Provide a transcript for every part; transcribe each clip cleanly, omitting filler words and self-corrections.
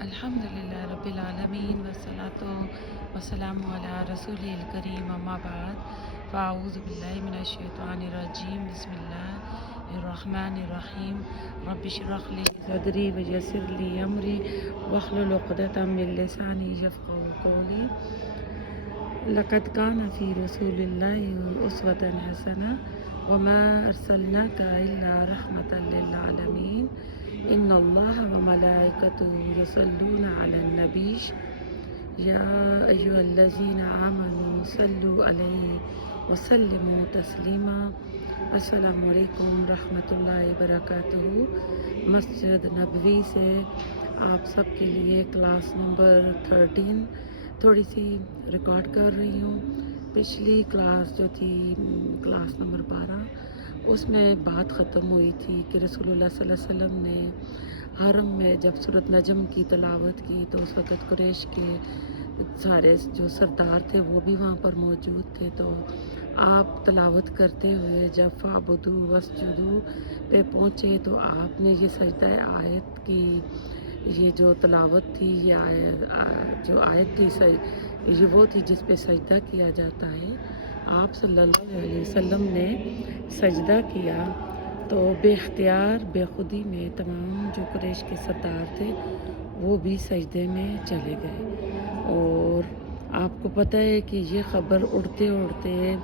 الحمدللہ رب العالمین والصلاة والسلام علی رسول الکریم اما بعد فاعوذ باللہ من الشیطان الرجیم بسم اللہ الرحمن الرحیم رب اشرح لی صدری ویسر لی امری واحلل عقدۃ من لسانی یفقهوا قولی لقد كان في رسول الله أسوة حسنة وما أرسلناك إلا رحمة للعالمين إن الله وملائكته يصلون على النبي يا أيها الذين آمنوا صلوا عليه وسلموا تسليما السلام علیکم رحمۃ اللہ وبرکاتہ۔ مسجد نبوی سے آپ سب کے لیے کلاس نمبر 13 تھوڑی سی ریکارڈ کر رہی ہوں۔ پچھلی کلاس جو تھی کلاس نمبر 12، اس میں بات ختم ہوئی تھی کہ رسول اللہ صلی اللہ علیہ وسلم نے حرم میں جب سورۃ نجم کی تلاوت کی تو اس وقت قریش کے سارے جو سردار تھے وہ بھی وہاں پر موجود تھے، تو آپ تلاوت کرتے ہوئے جب فعبدوا واسجدوا پہ پہنچے تو آپ نے یہ سجدہ آیت کی یہ جو تلاوت تھی، یہ جو آیت تھی یہ وہ تھی جس پہ سجدہ کیا جاتا ہے۔ آپ صلی اللہ علیہ وسلم نے سجدہ کیا تو بے اختیار بے خودی میں تمام جو قریش کے سردار تھے وہ بھی سجدے میں چلے گئے، اور آپ کو پتہ ہے کہ یہ خبر اڑتے اڑتے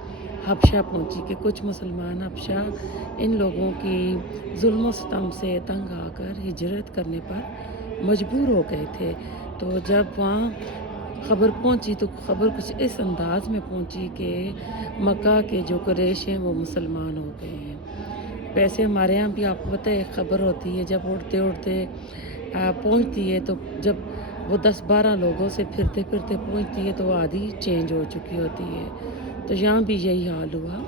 حبشہ پہنچی کہ کچھ مسلمان حبشہ ان لوگوں کی ظلم و ستم سے تنگ آ کر ہجرت کرنے پر مجبور ہو گئے تھے۔ تو جب وہاں خبر پہنچی تو خبر کچھ اس انداز میں پہنچی کہ مکہ کے جو قریش ہیں وہ مسلمان ہو گئے ہیں۔ ویسے ہمارے یہاں بھی آپ کو پتہ ہے خبر ہوتی ہے، جب اڑتے اڑتے پہنچتی ہے تو جب وہ 10-12 لوگوں سے پھرتے پھرتے پہنچتی ہے تو وہ آدھی چینج ہو چکی ہوتی ہے، تو یہاں بھی یہی حال ہوا۔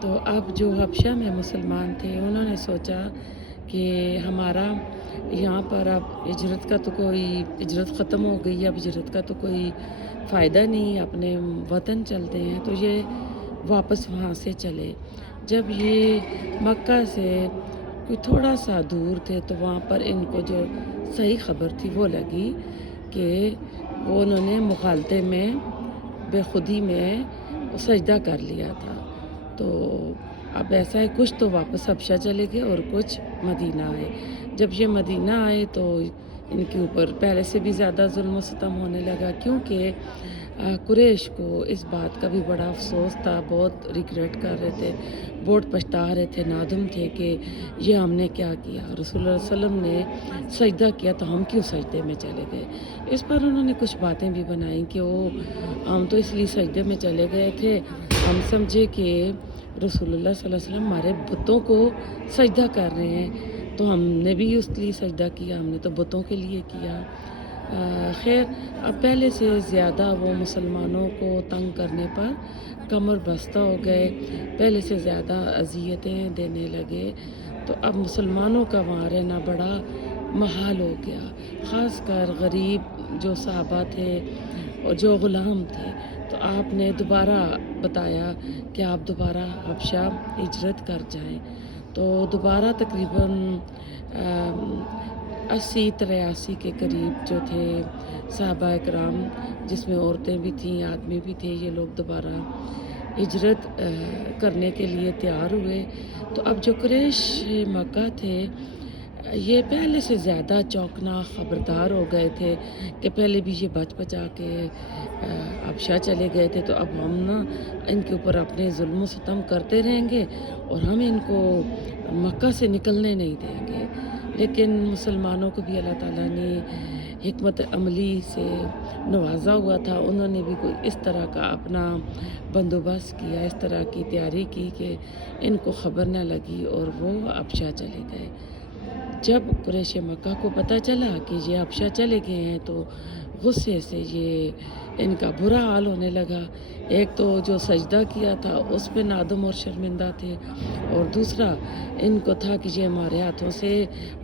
تو اب جو حبشہ میں مسلمان تھے انہوں نے سوچا کہ ہمارا یہاں پر اب ہجرت کا تو کوئی ہجرت ختم ہو گئی، اب ہجرت کا تو کوئی فائدہ نہیں، اپنے وطن چلتے ہیں، تو یہ واپس وہاں سے چلے۔ جب یہ مکہ سے کوئی تھوڑا سا دور تھے تو وہاں پر ان کو جو صحیح خبر تھی وہ لگی کہ وہ انہوں نے مغالطے میں بے خودی میں سجدہ کر لیا تھا، تو اب ایسا ہے کچھ تو واپس حبشہ چلے گئے اور کچھ مدینہ آئے۔ جب یہ مدینہ آئے تو ان کے اوپر پہلے سے بھی زیادہ ظلم و ستم ہونے لگا، کیونکہ قریش کو اس بات کا بھی بڑا افسوس تھا، بہت ریگریٹ کر رہے تھے، بہت پچھتا رہے تھے، نادم تھے کہ یہ ہم نے کیا کیا، رسول اللہ صلی اللہ علیہ وسلم نے سجدہ کیا تو ہم کیوں سجدے میں چلے گئے۔ اس پر انہوں نے کچھ باتیں بھی بنائیں کہ ہم تو اس لیے سجدے میں چلے گئے تھے، ہم سمجھے کہ رسول اللہ صلی اللہ علیہ وسلم ہمارے بتوں کو سجدہ کر رہے ہیں، تو ہم نے بھی اس لیے سجدہ کیا، ہم نے تو بتوں کے لیے کیا۔ خیر اب پہلے سے زیادہ وہ مسلمانوں کو تنگ کرنے پر کمر بستہ ہو گئے، پہلے سے زیادہ اذیتیں دینے لگے، تو اب مسلمانوں کا وہاں رہنا بڑا محال ہو گیا، خاص کر غریب جو صحابہ تھے اور جو غلام تھے۔ تو آپ نے دوبارہ بتایا کہ آپ دوبارہ حبشہ ہجرت کر جائیں، تو دوبارہ تقریباً 80-83 کے قریب جو تھے صحابہ اکرام، جس میں عورتیں بھی تھیں آدمی بھی تھے، یہ لوگ دوبارہ ہجرت کرنے کے لیے تیار ہوئے۔ تو اب جو قریش مکہ تھے یہ پہلے سے زیادہ چوکنا خبردار ہو گئے تھے کہ پہلے بھی یہ بچ بچا کے حبشہ چلے گئے تھے، تو اب ہم نا ان کے اوپر اپنے ظلم و ستم کرتے رہیں گے اور ہم ان کو مکہ سے نکلنے نہیں دیں گے۔ لیکن مسلمانوں کو بھی اللہ تعالیٰ نے حکمت عملی سے نوازا ہوا تھا، انہوں نے بھی کوئی اس طرح کا اپنا بندوبست کیا، اس طرح کی تیاری کی کہ ان کو خبر نہ لگی اور وہ حبشہ چلے گئے۔ جب قریش مکہ کو پتہ چلا کہ یہ حبشہ چلے گئے ہیں تو غصے سے یہ ان کا برا حال ہونے لگا، ایک تو جو سجدہ کیا تھا اس پہ نادم اور شرمندہ تھے، اور دوسرا ان کو تھا کہ یہ ہمارے ہاتھوں سے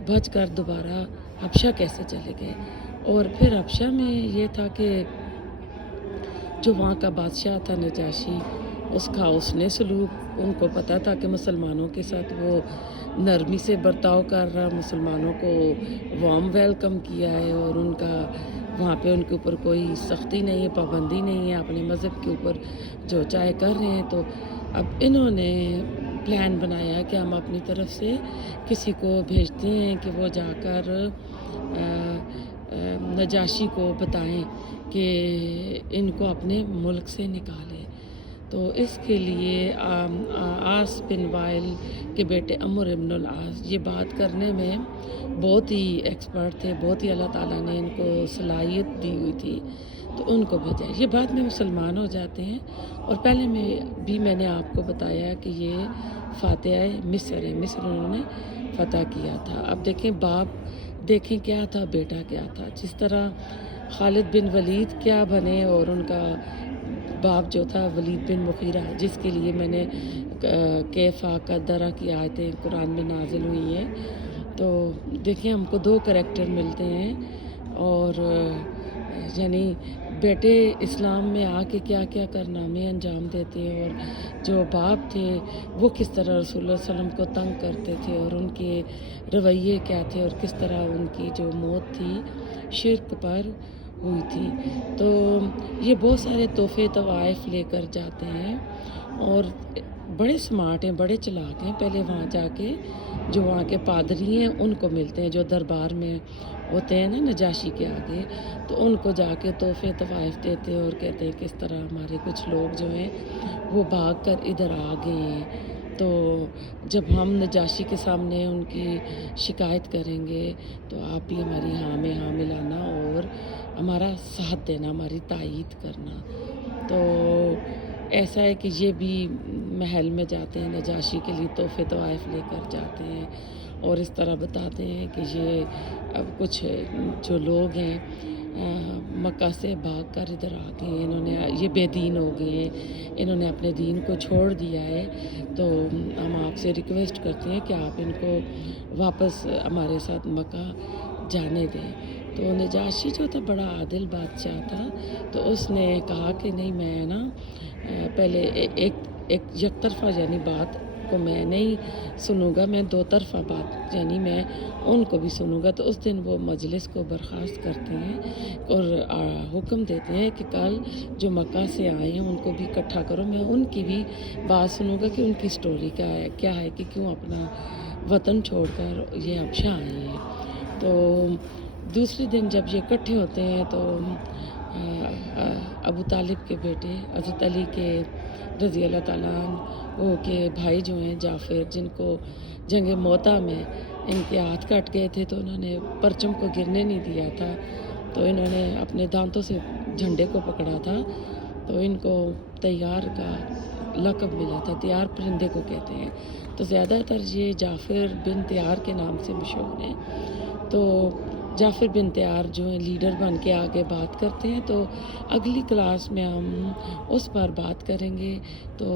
بچ کر دوبارہ حبشہ کیسے چلے گئے۔ اور پھر حبشہ میں یہ تھا کہ جو وہاں کا بادشاہ تھا نجاشی، اس کا حسن سلوک، ان کو پتہ تھا کہ مسلمانوں کے ساتھ وہ نرمی سے برتاؤ کر رہا، مسلمانوں کو وارم ویلکم کیا ہے، اور ان کا وہاں پہ ان کے اوپر کوئی سختی نہیں ہے، پابندی نہیں ہے، اپنے مذہب کے اوپر جو چاہے کر رہے ہیں۔ تو اب انہوں نے پلان بنایا کہ ہم اپنی طرف سے کسی کو بھیجتے ہیں کہ وہ جا کر نجاشی کو بتائیں کہ ان کو اپنے ملک سے نکالیں۔ تو اس کے لیے عاص بن وائل کے بیٹے عمرو بن العاص یہ بات کرنے میں بہت ہی ایکسپرٹ تھے، بہت ہی اللہ تعالیٰ نے ان کو صلاحیت دی ہوئی تھی، تو ان کو بھیجا۔ یہ بعد میں مسلمان ہو جاتے ہیں، اور پہلے میں نے آپ کو بتایا کہ یہ فاتح مصر ہے، مصر انہوں نے فتح کیا تھا۔ اب دیکھیں کیا تھا، بیٹا کیا تھا۔ جس طرح خالد بن ولید کیا بنے، اور ان کا باپ جو تھا ولید بن مغیرہ، جس کے لیے میں نے کیفا قدرہ کی آیتیں قرآن میں نازل ہوئی ہیں۔ تو دیکھیں ہم کو 2 کریکٹر ملتے ہیں، اور یعنی بیٹے اسلام میں آ کے کیا کیا کارنامے انجام دیتے ہیں، اور جو باپ تھے وہ کس طرح رسول اللہ صلی اللہ علیہ وسلم کو تنگ کرتے تھے، اور ان کے رویے کیا تھے، اور کس طرح ان کی جو موت تھی شرک پر ہوئی تھی۔ تو یہ بہت سارے تحفے طوائف لے کر جاتے ہیں، اور بڑے سمارٹ ہیں، بڑے چلاک ہیں۔ پہلے وہاں جا کے جو وہاں کے پادری ہیں ان کو ملتے ہیں، جو دربار میں ہوتے ہیں نا نجاشی کے آگے، تو ان کو جا کے تحفے طوائف دیتے ہیں، اور کہتے ہیں کس طرح ہمارے کچھ لوگ جو ہیں وہ بھاگ کر ادھر آ گئے ہیں، تو جب ہم نجاشی کے سامنے ان کی شکایت کریں گے تو آپ بھی ہماری ہاں میں ہاں ملانا، اور ہمارا ساتھ دینا، ہماری تائید کرنا۔ تو ایسا ہے کہ یہ بھی محل میں جاتے ہیں، نجاشی کے لیے تحفے طوائف لے کر جاتے ہیں، اور اس طرح بتاتے ہیں کہ یہ اب کچھ جو لوگ ہیں مکہ سے بھاگ کر ادھر آ گئے ہیں، انہوں نے یہ بے دین ہو گئے ہیں، انہوں نے اپنے دین کو چھوڑ دیا ہے، تو ہم آپ سے ریکویسٹ کرتے ہیں کہ آپ ان کو واپس ہمارے ساتھ مکہ جانے دیں۔ تو نجاشی جو تھا بڑا عادل بادشاہ تھا، تو اس نے کہا کہ نہیں، میں نا پہلے ایک یک طرفہ یعنی بات کو میں نہیں سنوں گا، میں 2 طرفہ بات یعنی میں ان کو بھی سنوں گا۔ تو اس دن وہ مجلس کو برخاست کرتے ہیں، اور حکم دیتے ہیں کہ کل جو مکہ سے آئے ہیں ان کو بھی اکٹھا کرو، میں ان کی بھی بات سنوں گا کہ ان کی سٹوری کیا ہے کہ کیوں اپنا وطن چھوڑ کر یہ حبشہ آئے ہیں۔ تو دوسرے دن جب یہ اکٹھے ہوتے ہیں تو ابو طالب کے بیٹے حضرت علی کے رضی اللہ تعالیٰ عنہ کے بھائی جو ہیں جعفر، جن کو جنگ موتا میں ان کے ہاتھ کٹ گئے تھے، تو انہوں نے پرچم کو گرنے نہیں دیا تھا، تو انہوں نے اپنے دانتوں سے جھنڈے کو پکڑا تھا، تو ان کو تیار کا لقب ملا تھا، تیار پرندے کو کہتے ہیں۔ تو زیادہ تر یہ جعفر بن تیار کے نام سے مشہور ہیں۔ تو جعفر بن تیار جو ہیں لیڈر بن کے آگے بات کرتے ہیں، تو اگلی کلاس میں ہم اس پر بات کریں گے۔ تو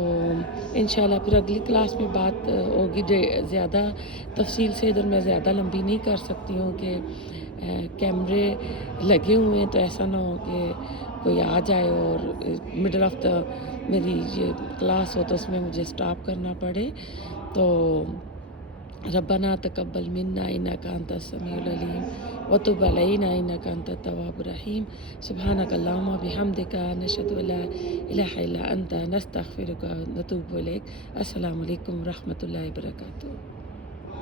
انشاءاللہ پھر اگلی کلاس میں بات ہوگی، زیادہ تفصیل سے ادھر میں زیادہ لمبی نہیں کر سکتی ہوں کہ کیمرے لگے ہوئے ہیں، تو ایسا نہ ہو کہ کوئی آ جائے اور مڈل آف دا میری یہ کلاس ہو تو اس میں مجھے سٹاپ کرنا پڑے۔ تو ربنا تقبل منا انک انت السمیع العلیم وتب علینا انک انت التواب الرحیم سبحانک اللہم بحمدک نشہد ان لا الہ الا انت نستغفرک ونتوب الیک۔ السلام علیکم ورحمۃ اللہ وبرکاتہ۔